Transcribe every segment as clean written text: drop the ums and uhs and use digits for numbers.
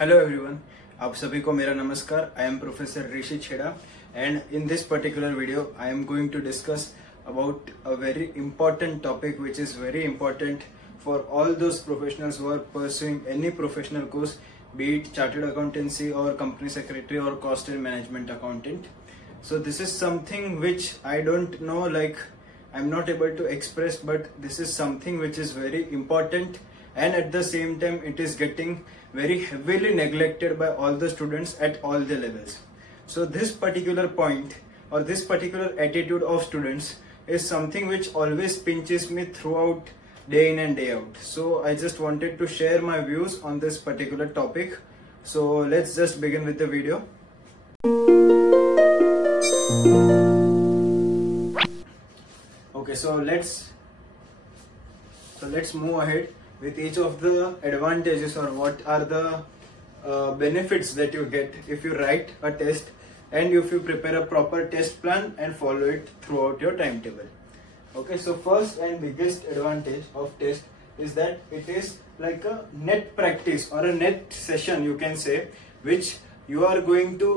Hello everyone, आप सभी को मेरा नमस्कार। I am professor Rishi Chheda and in this particular video I am going to discuss about a very important topic which is very important for all those professionals who are pursuing any professional course, be it chartered accountancy or company secretary or cost and management accountant. So this is something which I don't know, like I'm not able to express, but this is something which is very important and at the same time it is getting very heavily neglected by all the students at all the levels. So this particular point or this particular attitude of students is something which always pinches me throughout day in and day out. So I just wanted to share my views on this particular topic. So let's just begin with the video. Okay, so let's move ahead with each of the advantages or what are the benefits that you get if you write a test and if you prepare a proper test plan and follow it throughout your timetable. Okay, so first and biggest advantage of test is that it is like a net practice or a net session, you can say, which you are going to,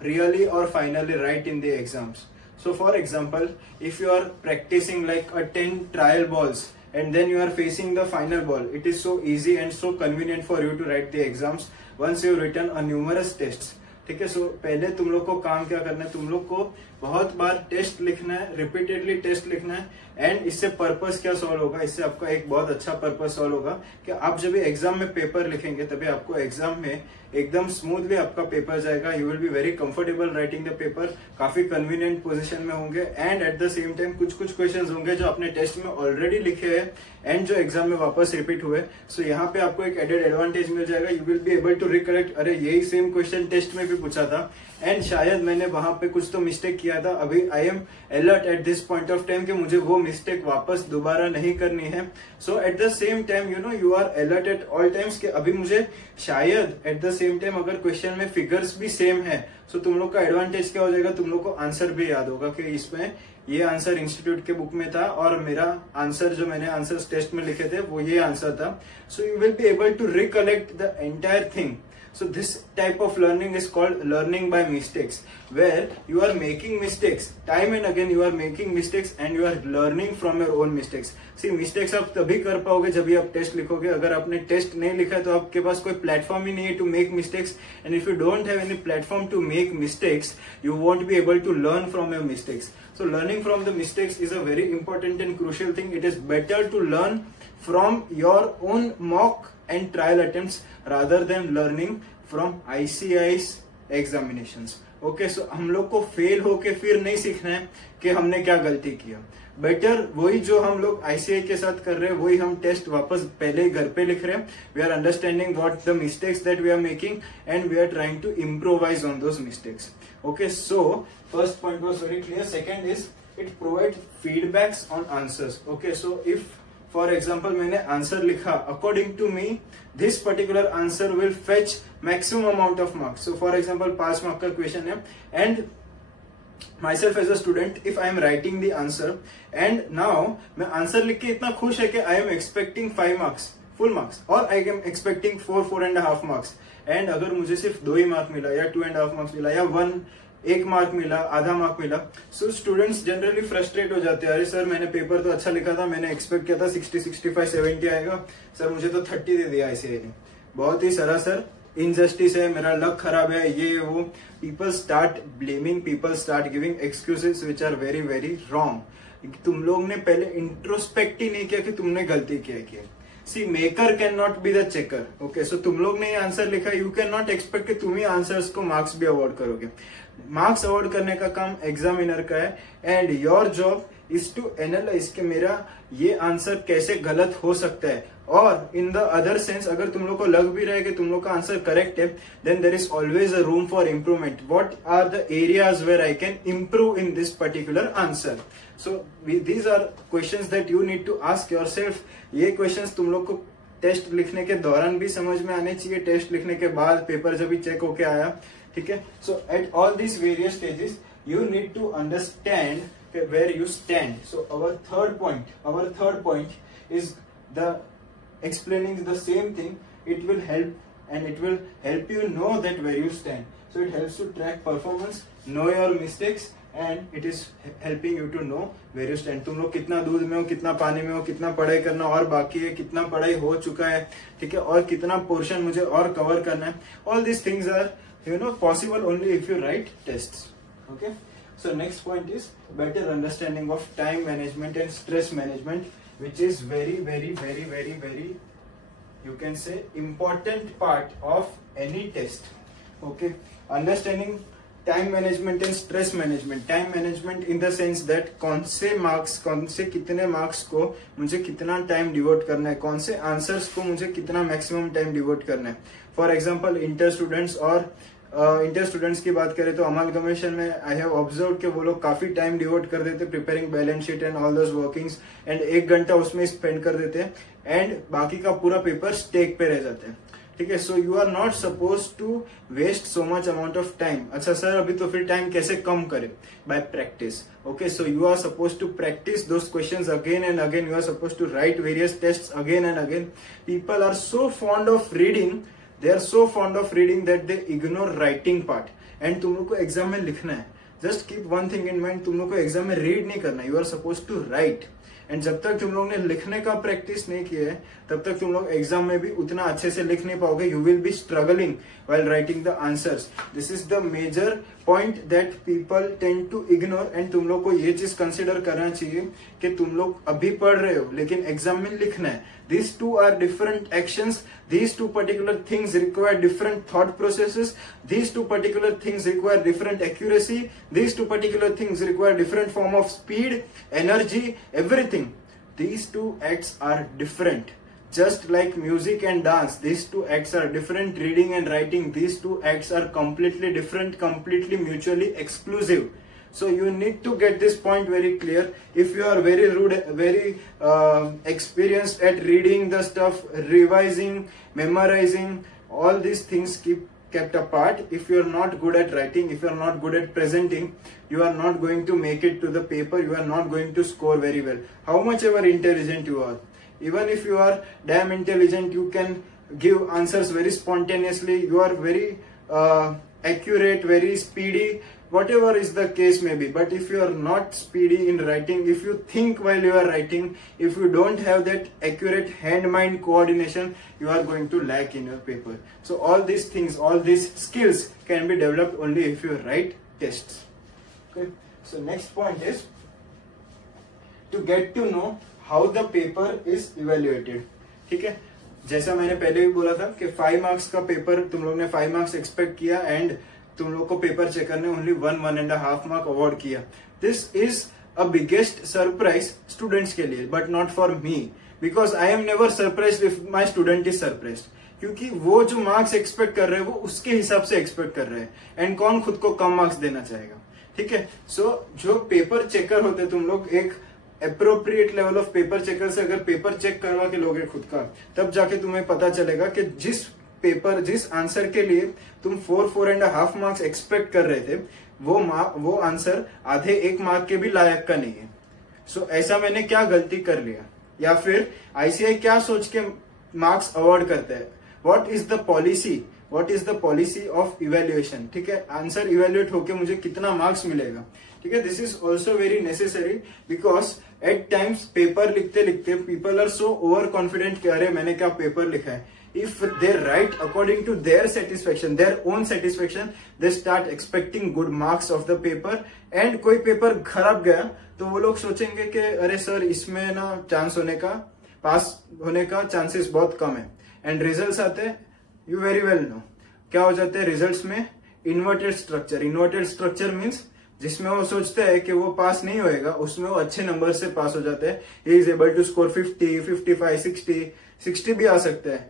really or finally write in the exams. So for example, if you are practicing like a 10 trial balls and then you are facing the final ball, it is so easy and so convenient for you to write the exams once you have written a numerous tests. ठीक है, सो पहले तुम लोग को काम क्या करना है, तुम लोग को बहुत बार टेस्ट लिखना है, रिपीटेडली टेस्ट लिखना है एंड इससे पर्पस क्या सॉल्व होगा, इससे आपका एक बहुत अच्छा पर्पस सॉल्व होगा कि आप जब एग्जाम में पेपर लिखेंगे तभी आपको एग्जाम में एकदम स्मूथली आपका पेपर जाएगा. You will be very comfortable writing the paper, काफी कन्वीनियंट पोजीशन में होंगे and eight the same time कुछ क्वेश्चंस होंगे जो आपने टेस्ट में ऑलरेडी लिखे हैं एंड जो एग्जाम में वापस रिपीट हुए. सो यहाँ पे आपको एक एडेड एडवांटेज मिल जाएगा. You will be able to recollect, अरे यही सेम क्वेश्चन टेस्ट में भी पूछा था एंड शायद मैंने वहां पे कुछ तो मिस्टेक किया था. अभी I am alert at this point of time कि मुझे वो मिस्टेक वापस दोबारा नहीं करनी है. So at the same time you are alert at all times कि अभी मुझे शायद एट द सेम टाइम अगर क्वेश्चन में फिगर्स भी सेम है, सो तुम लोग का एडवांटेज क्या हो जाएगा, तुम लोग को आंसर भी याद होगा कि इसमें ये आंसर इंस्टीट्यूट के बुक में था और मेरा आंसर जो मैंने आंसर्स टेस्ट में लिखे थे वो ये आंसर था. So you will be able to recollect the entire thing. So this type of learning is called learning by mistakes, where you are making mistakes time and again. You are making mistakes and you are learning from your own mistakes. See, mistakes आप तभी कर पाओगे जब भी आप test लिखोगे. अगर आपने टेस्ट नहीं लिखा है तो आपके पास कोई प्लेटफॉर्म ही नहीं है to make mistakes, and if you don't have any platform to make mistakes, you won't be able to learn from your mistakes. So learning from the mistakes is a very important and crucial thing. It is better to learn from your own mock and trial attempts rather than learning from ICAI's examinations. Okay, so हम लोग को fail होके फिर नहीं सीखना है कि हमने क्या गलती किया. बेटर वही जो हम लोग ICAI के साथ कर रहे हैं वही हम टेस्ट वापस पहले घर पे लिख रहे हैं. We are understanding what the mistakes that we are making and we are trying to improvise on those mistakes. Okay, so first point was very clear. Second is it provide feedbacks on answers. Okay, so if for example मैंने answer लिखा, according to me this particular answer will fetch maximum amount of marks. So for example 5 mark का question है and myself as a student, if I am writing the answer and now मैं answer लिख के इतना खुश है कि I am expecting 5 marks full marks और I am expecting 4.5 marks and अगर मुझे सिर्फ 2 ही मार्क मिला या 2.5 मार्क्स मिला या 1 मार्क मिला, आधा मार्क मिला, सो स्टूडेंट्स जनरली फ्रस्ट्रेट हो जाते हैं. अरे सर, मैंने पेपर तो अच्छा लिखा था, मैंने एक्सपेक्ट किया था 60, 65, 70 आएगा, सर मुझे तो 30 दे दिया ICAI ने. बहुत ही सरासर इनजस्टिस है, मेरा लक खराब है, ये वो. People start blaming, people start giving excuses which are very very wrong. तुम लोग ने पहले इंट्रोस्पेक्ट ही नहीं किया कि तुमने गलती क्या की है. See, maker can not be the checker. Okay, so तुम लोग ने ये आंसर लिखा, यू कैन नॉट एक्सपेक्ट कि तुम ही आंसर्स को मार्क्स भी अवॉर्ड करोगे. मार्क्स अवॉर्ड करने का काम एग्जामिनर का है and your job is to analyse कि मेरा ये आंसर कैसे गलत हो सकता है. और इन द अदर सेंस, अगर तुम लोग को लग भी रहा है कि तुम लोग का आंसर करेक्ट है, then there is always a room for improvement. What are the areas where I can improve in this particular answer. So these are questions that you need to ask yourself. ये questions तुम लोग को test लिखने के दौरान भी समझ में आने चाहिए, टेस्ट लिखने के बाद, पेपर जब भी चेक होके आया. ठीक है, so at all this various stages you need to understand where you stand. So our third point is the explaining the same thing. It will help and it will help you know that where you stand. So it helps to track performance, know your mistakes, and it is helping you to know where you stand. तुम लोग कितना दूध में हो, कितना पानी में हो, कितना पढ़ाई करना और बाकी है, कितना पढ़ाई हो चुका है, ठीक है, और कितना पोर्शन मुझे और कवर करना है. All these things are possible only if you write tests. Okay. So next point is better understanding of time management and stress management, which is very you can say important part of any test. Okay, understanding time management and stress management. Time management in the sense that कौन से कितने marks को मुझे कितना time devote करना है, कौन से आंसर्स को मुझे कितना मैक्सिमम टाइम डिवोट करना है. फॉर एग्जांपल इंटर स्टूडेंट्स और इंटर स्टूडेंट्स की बात करें तो अमालगमेशन में आई हैव ऑब्जर्व कि वो लोग काफी टाइम डिवोट कर देते preparing balance sheet and all those workings, and 1 घंटा उसमें स्पेंड कर देते हैं एंड बाकी का पूरा पेपर स्टेक पे रह जाते हैं. ठीक है, so you are not suppose to waste so much amount of time. अच्छा सर, अभी तो फिर टाइम कैसे कम करे? By practice. Okay, so you are suppose to practice those questions again and again. You are suppose to write various tests again and again. People are so fond of reading, they are so fond of reading that they ignore writing part. and तुम लोग को exam में लिखना है. just keep one thing in mind, तुम लोग को exam में रीड नहीं करना, you are supposed to write. And जब तक तुम लोग ने लिखने का प्रैक्टिस नहीं किया है तब तक तुम लोग एग्जाम में भी उतना अच्छे से लिख नहीं पाओगे. You will be struggling while writing the answers. This is the major point that people tend to ignore. and तुम लोग को ये चीज कंसिडर करना चाहिए कि तुम लोग अभी पढ़ रहे हो लेकिन एग्जाम में लिखना है. These two are different actions. These two particular things require different thought processes. These two particular things require different accuracy. These two particular things require different form of speed, energy, everything. These two acts are different. Just like music and dance, these two acts are different. Reading and writing, these two acts are completely different, completely mutually exclusive. So you need to get this point very clear. If you are very experienced at reading the stuff, revising, memorizing, all these things kept apart. If you are not good at writing, if you are not good at presenting, you are not going to make it to the paper. You are not going to score very well. How much ever intelligent you are, even if you are damn intelligent, you can give answers very spontaneously. You are very accurate, very speedy, whatever is the case may be. But if you are not speedy in writing, if you think while you are writing, if you don't have that accurate hand-mind coordination, you are going to lack in your paper. So all these things, all these skills can be developed only if you write tests. Okay. So next point is to get to know how the paper is evaluated. ठीक है, जैसा मैंने पहले भी बोला था कि 5 marks का पेपर तुम लोग ने 5 मार्क्स एक्सपेक्ट किया एंड तुम लोग को पेपर चेकर ने ओनली 1.5 मार्क अवार्ड किया. This is a biggest surprise students के लिए, but not for me, because I am never surprised if my student is surprised. क्योंकि वो जो मार्क्स एक्सपेक्ट कर रहे हैं वो उसके हिसाब से एक्सपेक्ट कर रहे हैं, एंड कौन खुद को कम मार्क्स देना चाहेगा. ठीक है, सो जो पेपर चेकर होते तुम लोग एक appropriate level of paper checker से अगर पेपर चेक करवा के लोगे खुद का, तब जाके तुम्हें पता चलेगा कि जिस आंसर के लिए तुम 4.5 मार्क्स एक्सपेक्ट कर रहे थे वो आंसर आधे 1 मार्क के भी लायक का नहीं है. सो ऐसा मैंने क्या गलती कर लिया, या फिर आईसीआई क्या सोच के मार्क्स अवार्ड करता है. What is the policy of evaluation. ठीक है, आंसर इवेल्युएट होके मुझे कितना मार्क्स मिलेगा. ठीक है, this is also very necessary because at times paper लिखते लिखते people are so over confident कि अरे मैंने क्या पेपर लिखा है. If they write according to their satisfaction, their own satisfaction, they start expecting good marks of the paper. and कोई paper खराब गया तो वो लोग सोचेंगे कि अरे सर इसमें ना पास होने का चांसेस बहुत कम है. एंड रिजल्ट्स आते हैं, यू वेरी वेल नो क्या हो जाते हैं रिजल्ट्स में. इन्वर्टेड स्ट्रक्चर मीन्स जिसमें वो सोचते हैं कि वो पास नहीं होएगा उसमें वो अच्छे नंबर से पास हो जाते हैं. He is able to score 50, 55, 60 भी आ सकते हैं.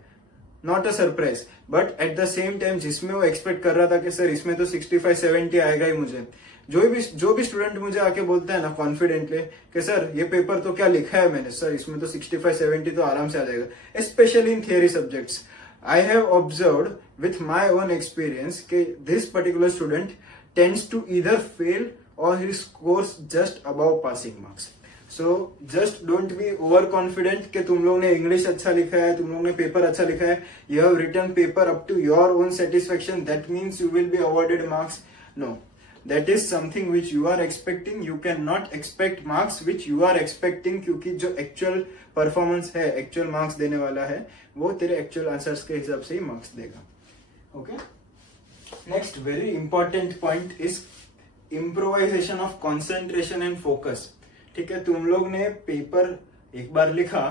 Not a surprise, but at the same time जिसमें वो एक्सपेक्ट कर रहा था कि सर इसमें तो 65, 70 आएगा ही मुझे. जो भी स्टूडेंट मुझे आके बोलता है ना कॉन्फिडेंटली कि सर ये पेपर तो क्या लिखा है मैंने, सर इसमें तो 65, 70 तो आराम से आ जाएगा, specially in theory subjects. I have observed with my own experience कि this particular student tends to either fail or he scores just above passing marks. So just don't be over confident कि तुम लोग ने English अच्छा लिखा है, तुम लोग ने पेपर अच्छा लिखा है, you have written paper up to your own satisfaction, that means you will be awarded marks. No, that is something which you are expecting. You can not expect marks which you are expecting, क्योंकि जो actual performance है, actual marks देने वाला है, वो तेरे actual answers के हिसाब से ही मार्क्स देगा. Okay, next very important point is improvisation of concentration and focus. ठीक है, तुम लोग ने पेपर एक बार लिखा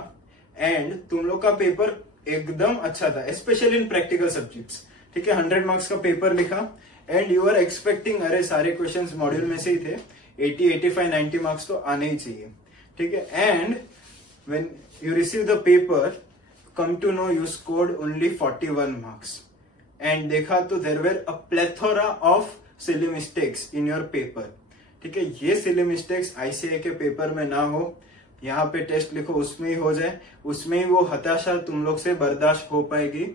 एंड तुम लोग का पेपर एकदम अच्छा था, स्पेशली इन प्रैक्टिकल सब्जेक्ट्स. ठीक है, 100 मार्क्स का पेपर लिखा एंड यू आर एक्सपेक्टिंग, अरे सारे क्वेश्चंस मॉड्यूल में से ही थे, 80, 85, 90 मार्क्स तो आने ही चाहिए. ठीक है, and when you receive the paper, come to know you scored only 41 marks and देखा तो there were a plethora of silly mistakes in your paper. ठीक है, ये सिली मिस्टेक्स आईसीए के पेपर में ना हो, यहाँ पे टेस्ट लिखो उसमें ही हो जाए, उसमें ही वो हताशा तुम लोग से बर्दाश्त हो पाएगी,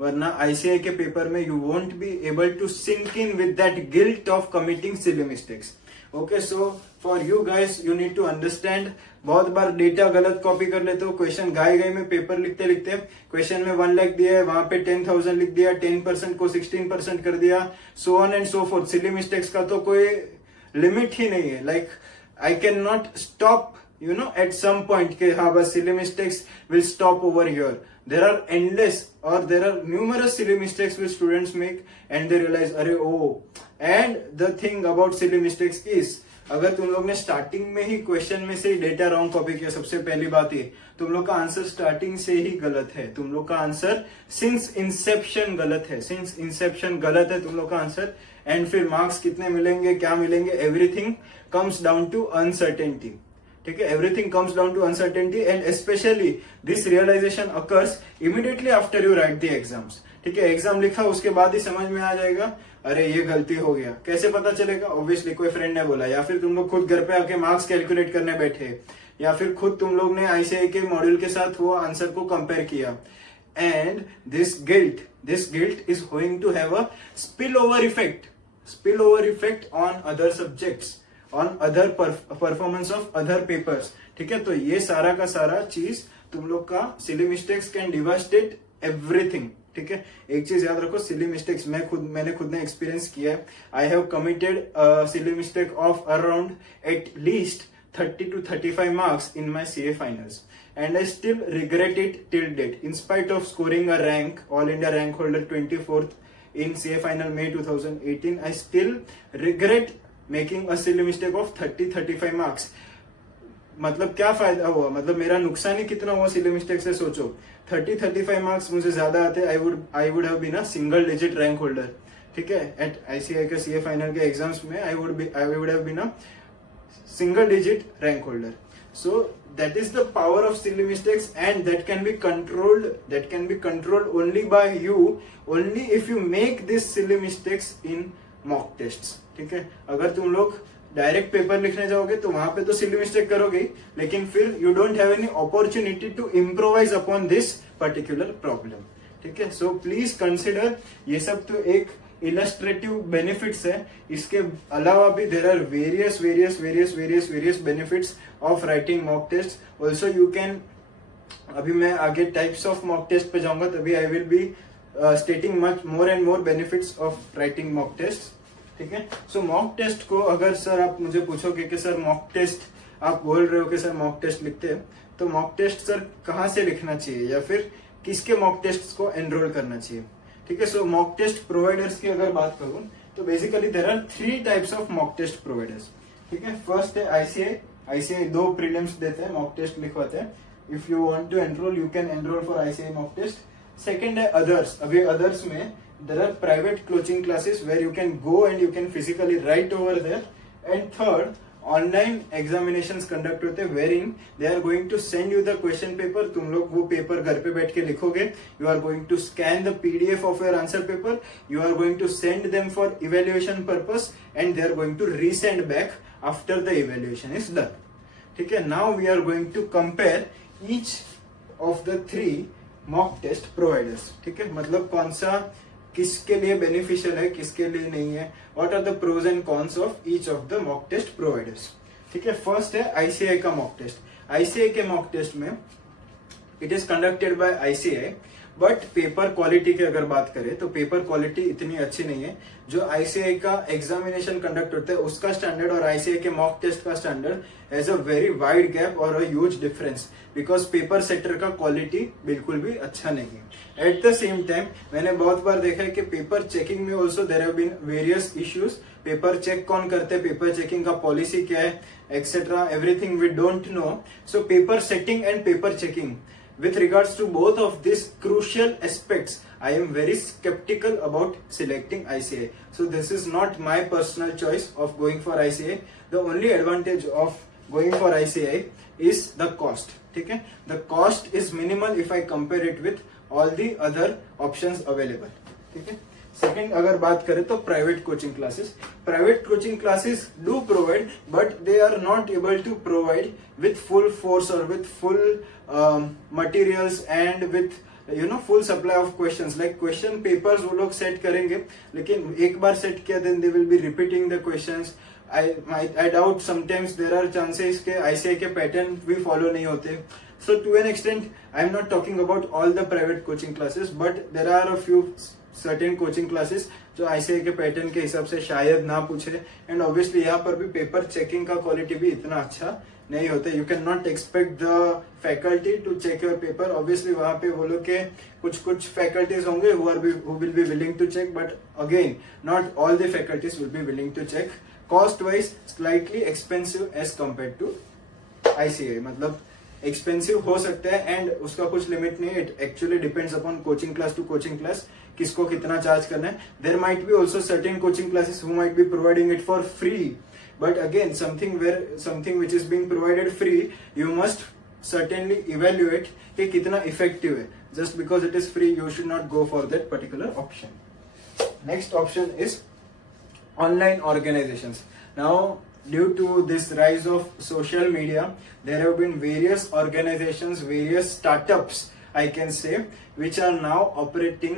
वरना आईसीए के पेपर में you won't be able to sink in with that guilt of committing silly mistakes. Okay, so for you guys you need to understand. बहुत बार डेटा गलत कॉपी कर लेते हो, क्वेश्चन गाय गए में पेपर लिखते लिखते क्वेश्चन में 1 लाख दिया है, वहां पे 10,000 लिख दिया, 10% को 16% कर दिया, so on and so fourth. Silly mistakes का तो कोई लिमिट ही नहीं है. Like I can not stop at some point के हाँ बस silly mistakes will stop over here. There are endless or there are numerous silly mistakes which students make and they realize अरे oh. And the thing about silly mistakes is, अगर तुम लोग ने starting में ही question में से ही data wrong copy किया, सबसे पहली बात ये, तुम लोग का आंसर स्टार्टिंग से ही गलत है. तुम लोग का आंसर सिंस इंसेप्शन गलत है, सिंस इंसेप्शन गलत है तुम लोग का आंसर. एंड फिर मार्क्स कितने मिलेंगे, क्या मिलेंगे, everything comes down to uncertainty. ठीक है, everything comes down to uncertainty and specially this realisation occurs immediately after you write the exams. ठीक है, एग्जाम लिखा उसके बाद ही समझ में आ जाएगा, अरे ये गलती हो गया. कैसे पता चलेगा? ऑब्वियसली कोई फ्रेंड ने बोला, या फिर तुम लोग खुद घर पे आके मार्क्स कैलकुलेट करने बैठे, या फिर खुद तुम लोग ने आईसीआई के मॉड्यूल के साथ वो आंसर को कंपेयर किया. And this guilt is going to have a spill over effect on other subjects, on other performance of other papers. ठीक है, तो ये सारा का सारा चीज तुम लोग का सिली मिस्टेक्स कैन डिवास्टेट एवरीथिंग. ठीक है, एक चीज याद रखो, सिली मिस्टेक्स मैंने खुद ने एक्सपीरियंस किया है. I have committed silly mistake of around at least 30 to 35 marks in my CA finals, and I still regret it till date. In spite of scoring a rank, All India rank holder 24th in CA final May 2018, I still regret making a silly mistake of 30-35 marks. मतलब क्या फायदा हुआ, मतलब मेरा नुकसान ही कितना हुआ silly mistake से. सोचो, 30-35 मार्क्स मुझे ज्यादा आते, I would have been a single digit rank holder. ठीक है, एट आईसीआई के सीए फाइनल के एग्जाम्स में I would have been a single digit rank holder. So that is the power of silly mistakes, and that can be controlled only by you, only if you make these silly mistakes in mock tests. ठीक है, अगर तुम लोग direct paper लिखने जाओगे तो वहां पे तो सिली मिस्टेक करोगे ही, लेकिन फिर you don't have any opportunity to improvise upon this particular problem. ठीक है, सो प्लीज कंसिडर, ये सब तो एक इलस्ट्रेटिव बेनिफिट्स है, इसके अलावा भी there are various benefits of writing mock test. Also you can, अभी मैं आगे टाइप्स ऑफ मॉक टेस्ट पे जाऊंगा, तभी I will be stating much more and more benefits of writing mock test. ठीक है, सो मॉक टेस्ट को अगर सर आप मुझे पूछोगे कि सर मॉक टेस्ट, आप बोल रहे हो कि सर मॉक टेस्ट लिखते हैं, तो मॉक टेस्ट सर कहाँ से लिखना चाहिए या फिर किसके मॉक टेस्ट को एनरोल करना चाहिए. ठीक है, सो मॉक टेस्ट प्रोवाइडर्स की अगर बात करूं तो basically there are 3 types of mock test providers. ठीक है, फर्स्ट है आईसीआई 2 प्रीलिम्स देते हैं, मॉक टेस्ट लिखवाते हैं. If you want to enrol you can enrol for ICI mock test. Second है अदर्स. अभी अदर्स में there are private coaching classes where you can go and you can physically write over there. And third, online examinations conduct होते हैं wherein they are going to send you the question paper. तुम लोग वो paper घर पे बैठ के लिखोगे, you are going to scan the PDF of your answer paper, you are going to send them for evaluation purpose and they are going to resend back after the evaluation is done. ठीक है, now we are going to compare each of the 3 mock test providers. ठीक है, मतलब कौन सा किसके लिए beneficial है, किसके लिए नहीं है, what are the pros and cons of each of the mock test providers. ठीक है, फर्स्ट है आईसीआई का मॉक टेस्ट। आईसीआई के मॉक टेस्ट में it is conducted by ICAI, but paper quality की अगर बात करें तो पेपर क्वालिटी इतनी अच्छी नहीं है। जो आईसीआई का एग्जामिनेशन कंडक्ट होता है उसका स्टैंडर्ड और आईसीआई के मॉक टेस्ट का standard has a very wide gap और a huge difference, because paper setter का क्वालिटी बिल्कुल भी अच्छा नहीं है। एट द सेम टाइम मैंने बहुत बार देखा है कि पेपर चेकिंग में also there have been various issues. Paper check कौन करते हैं, पेपर चेकिंग का पॉलिसी क्या है, etcetera everything we don't know. So paper setting and paper checking, with regards to both of these crucial aspects, I am very skeptical about selecting ICAI. So this is not my personal choice of going for ICAI. The only advantage of going for ICAI is the cost. ठीक है, the cost is minimal if I compare it with all the other options available. ठीक है, second अगर बात करें तो private coaching classes do provide, but they are not able to provide with full force और with full materials and with full supply of questions. Like question papers वो लोग set करेंगे, लेकिन एक बार सेट किया then they will be repeating the questions. I doubt sometimes there are chances के ICAI के पैटर्न भी फॉलो नहीं होते। So to an extent, I am not talking about all the private coaching classes, but there are a few certain coaching classes जो ICAI के pattern के हिसाब से शायद ना पूछे, एंड ऑब्वियसली यहाँ पर भी पेपर चेकिंग का क्वालिटी भी इतना अच्छा नहीं होता। You can not expect the faculty to check your paper. Obviously वहां पे वो लोग के कुछ फैकल्टीज होंगे who will be willing to check, but again not all the faculties will be willing to check. Cost wise slightly expensive as compared to ICAI, मतलब expensive हो सकता है एंड उसका कुछ लिमिट नहीं है। It actually depends upon coaching class to coaching class, किसको कितना चार्ज करना है। There might be also certain coaching classes who might be providing it for free, but again something which is being provided free, you must certainly evaluate कि कितना effective है। Just because it is free you should not go for that particular option. Next option is online organizations. Now due to this rise of social media, there have been various organizations, various startups I can say, which are now operating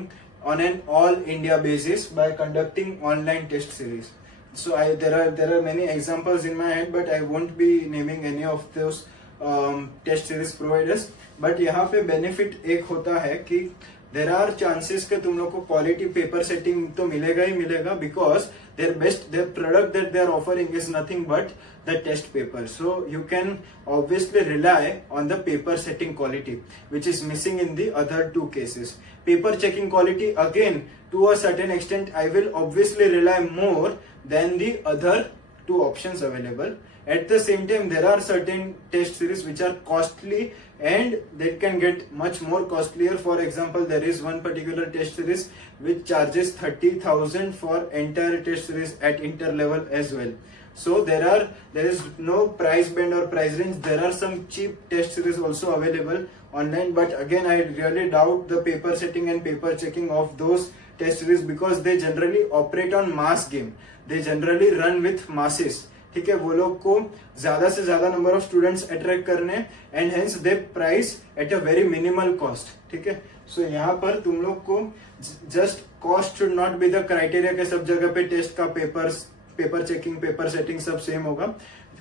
on an all India basis by conducting online test series. So there are many examples in my head, but I won't be naming any of those test series providers. But यहाँ पे benefit एक होता है कि there are chances कि तुम लोग को क्वालिटी पेपर सेटिंग तो मिलेगा ही मिलेगा, because their product that they are offering is nothing but the test paper. So you can obviously rely on the paper setting quality, which is missing in the other two cases. Paper checking quality, again to a certain extent I will obviously rely more than the other two options available. At the same time, there are certain test series which are costly and they can get much more costlier. For example, there is one particular test series which charges 30,000 for entire test series at inter level as well. So there is no price band or price range. There are some cheap test series also available online, but again I really doubt the paper setting and paper checking of those test series, because they generally operate on mass game. They generally run with masses. ठीक है, वो लोग को ज्यादा से ज्यादा number of students attract करने and hence they price at a very minimal cost. ठीक है, सो यहाँ पर तुम लोग को just cost should not be the criteria के सब जगह पे टेस्ट का पेपर चेकिंग पेपर सेटिंग सब सेम होगा।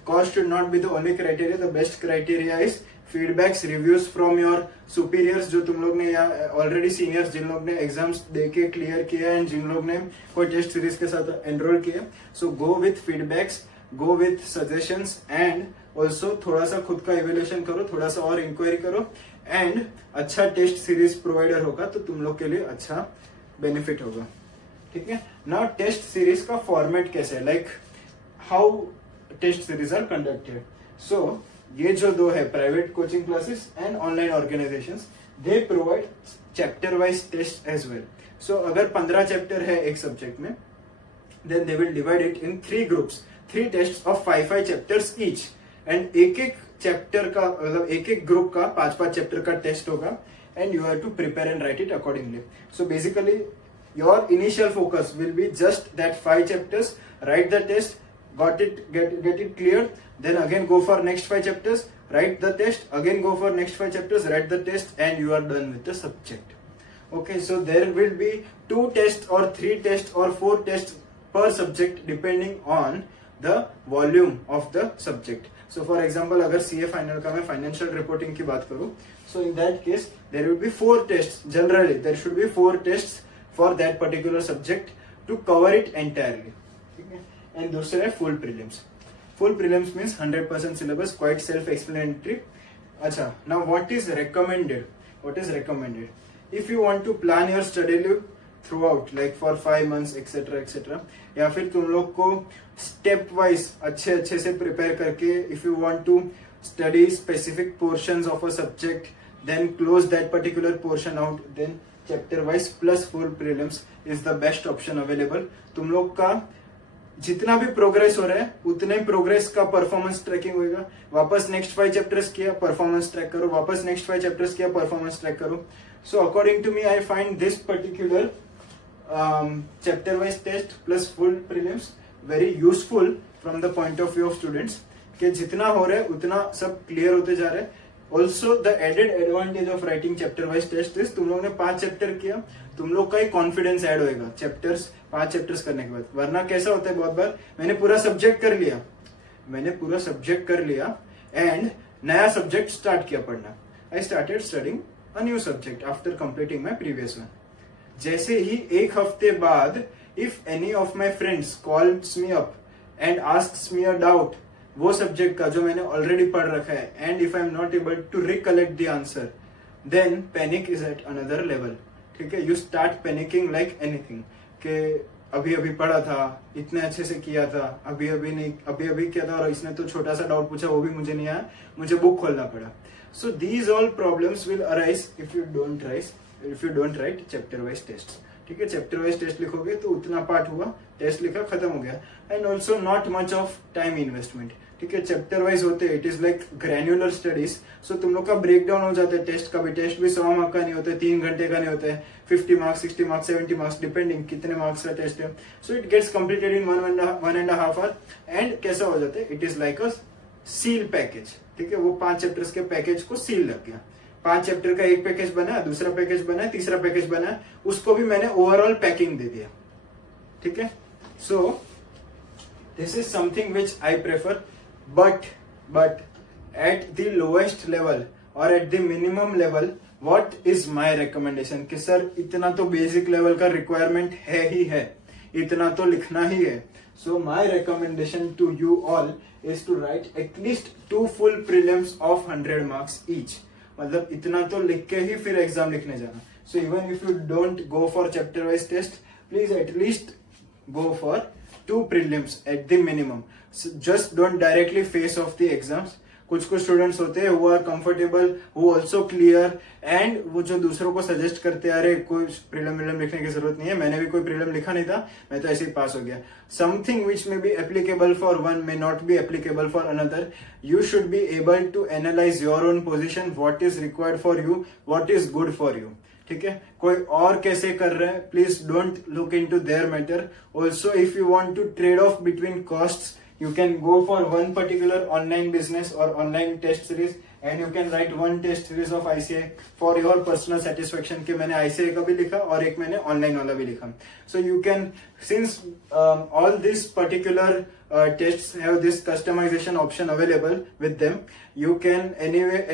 Cost should not be the only criteria. The best criteria is feedbacks, reviews from your superiors, जो तुम लोग ने या ऑलरेडी सीनियर्स जिन लोग ने एग्जाम्स देके क्लियर किया एंड जिन लोग ने कोई टेस्ट सीरीज के साथ एनरोल किया। So go with feedbacks, go with suggestions and also थोड़ा सा खुद का इवेल्युएशन करो, थोड़ा सा और इंक्वायरी करो, एंड अच्छा टेस्ट सीरीज प्रोवाइडर होगा तो तुम लोग के लिए अच्छा बेनिफिट होगा। ठीक है, नाउ टेस्ट सीरीज का फॉर्मेट कैसे है, like how test series are conducted. So ये जो दो है private coaching classes and online organisations, they provide chapter wise test as well. So अगर 15 चैप्टर है एक सब्जेक्ट में, then they will divide it in 3 groups, 3 test of 5 chapters each, and एक chapter का मतलब एक ग्रुप का 5 चैप्टर का टेस्ट होगा, and you have to prepare and write it accordingly. So basically your initial focus will be just that 5 chapters, write the test, get it cleared, then again go for next 5 chapters, write the test, again go for next 5 chapters, write the test, and you are done with the subject. Okay, so there will be 2 tests or 3 tests or 4 tests per subject depending on the volume of the subject. So for example, अगर CA final का मैं financial reporting की बात करूँ, so in that case there will be 4 tests. Generally there should be 4 tests for that particular subject to cover it entirely. Okay? And दूसरा है full prelims. Full prelims means 100% syllabus, quite self-explanatory. अच्छा, now what is recommended? What is recommended? If you want to plan your study leave throughout, like for 5 months, etc., etc., या फिर तुम लोग को step wise अच्छे से prepare करके, if you want to study specific portions of a subject, then close that particular portion out, then chapter wise plus full prelims is the best option available. तुम लोग का जितना भी प्रोग्रेस हो रहा है उतने प्रोग्रेस का परफॉर्मेंस ट्रैकिंग होगा. वापस नेक्स्ट 5 चैप्टर्स किया, परफॉर्मेंस ट्रैक करो, वापस नेक्स्ट 5 चैप्टर्स किया, परफॉर्मेंस ट्रैक करो. So according to me I find this particular chapter wise test plus full prelims very useful from the point of view of students कि जितना हो रहा है उतना सब क्लियर होते जा रहे हैं. Also the added advantage of writing chapter wise test is तुम लोग ने 5 चैप्टर किया, तुम लोग का एक कॉन्फिडेंस ऐड होएगा 5 चैप्टर्स करने के बाद. वरना कैसा होता है बहुत बार, मैंने पूरा सब्जेक्ट कर लिया एंड नया सब्जेक्ट स्टार्ट किया पढ़ना. I started studying a new subject after completing my previous one. जैसे ही एक हफ्ते बाद if any of my friends calls me up and asks me a doubt वो सब्जेक्ट का जो मैंने ऑलरेडी पढ़ रखा है, and if I am not able to recollect the answer, then panic is at another level. ठीक है, you start panicking like anything कि अभी पढ़ा था, इतने अच्छे से किया था, अभी किया था और इसने तो छोटा सा डाउट पूछा वो भी मुझे नहीं आया, मुझे बुक खोलना पड़ा. So these all problems will arise if you don't write chapter wise test. ठीक है, चैप्टर वाइज टेस्ट लिखोगे तो उतना पार्ट हुआ, टेस्ट लिखा, खत्म हो गया. And also not much of time investment. ठीक है, चैप्टर वाइज होते it is like granular studies. So तुम लोग का ब्रेक डाउन हो जाता है टेस्ट का भी. टेस्ट भी 100 मार्क का नहीं होता है, 3 घंटे का नहीं होता है, 50 मार्क्स, 60 मार्क्स, 70 मार्क्स डिपेंडिंग कितने मार्क्स का टेस्ट है. So it gets completed in 1.5 hour. And कैसा हो जाता है, it is like a seal package. ठीक है, वो 5 चैप्टर्स के पैकेज को सील लग गया. 5 चैप्टर का एक पैकेज बना, दूसरा पैकेज बना, तीसरा पैकेज बना, उसको भी मैंने ओवरऑल पैकिंग दे दिया. ठीक है, so this is something which I prefer. But at the lowest level or at the minimum level, what is my recommendation? कि सर इतना तो बेसिक लेवल का रिक्वायरमेंट है ही है, इतना तो लिखना ही है. So my recommendation to you all is to write at least 2 full prelims of 100 marks each. मतलब इतना तो लिख के ही फिर एग्जाम लिखने जाना. So even if you don't go for chapter wise test, please at least go for 2 prelims at the minimum. So just don't directly face off the exams. कुछ students होते हैं who are comfortable, who also clear, and वो जो दूसरों को suggest करते आ रहे कोई प्रीलिम लिखने की जरूरत नहीं है, मैंने भी कोई प्रीलिम लिखा नहीं था, मैं तो ऐसे ही पास हो गया. Something which may be applicable for one may not be applicable for another. You should be able to analyze your own position, what is required for you, what is good for you. ठीक है, कोई और कैसे कर रहे हैं, please don't look into their matter. Also if you want to trade off between costs, you can go for one particular online business or online test series and you can write one test series of ICA for your personal satisfaction कि मैंने ICA का भी लिखा और एक मैंने online वाला भी लिखा. So you can, since all these particular tests have this customization option available with them, you can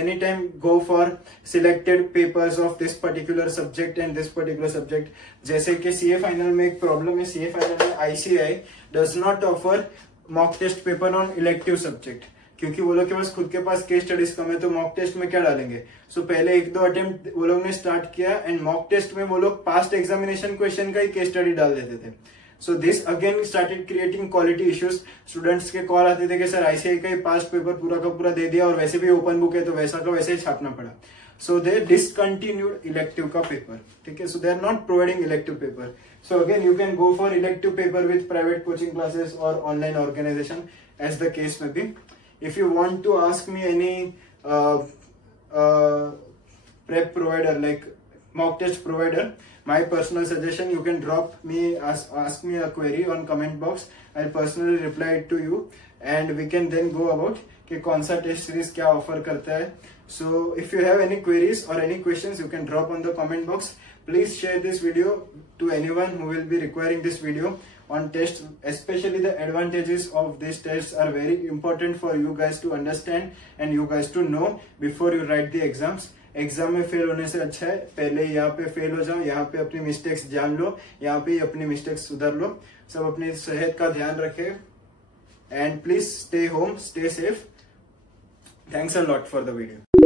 anytime go for selected papers of this particular subject and this particular subject. जैसे कि CA final में एक problem है, CA final में ICAI does not offer mock test paper on elective subject, क्योंकि वो लोग के पास खुद के पास केस स्टडीज कम है, तो मॉक टेस्ट में क्या डालेंगे. सो पहले 1-2 अटेम्प्ट वो लोग ने स्टार्ट किया एंड मॉक टेस्ट में वो लोग पास्ट एग्जामिनेशन क्वेश्चन का ही केस स्टडी डाल देते थे. So this again started creating quality issues. Students के कॉल आते थे कि सर आईसीआई का ही पास्ट पेपर पूरा का पूरा दे दिया और वैसे भी ओपन बुक है तो वैसा का वैसे ही छापना पड़ा. So they discontinued elective का paper. ठीक है, so they are not providing elective paper. So again you can go for elective paper with private coaching classes or online organization as the case may be. If you want to ask me any prep provider like mock test provider, my personal suggestion, you can drop me ask me a query on comment box. I'll personally reply it to you and we can then go about कि कौन सा test series क्या offer करता है. So if you have any queries or any questions, you can drop on the comment box. Please share this video to anyone who will be requiring this video on tests, especially the advantages of these tests are very important for you guys to understand and you guys to know before you write the exams. Exam में fail होने से अच्छा है पहले यहाँ पे fail हो जाओ, यहाँ पे अपनी मिस्टेक्स जान लो, यहाँ पे अपनी मिस्टेक्स सुधार लो, सब अपनी सेहत का ध्यान रखें and please stay home, stay safe. Thanks a lot for the video.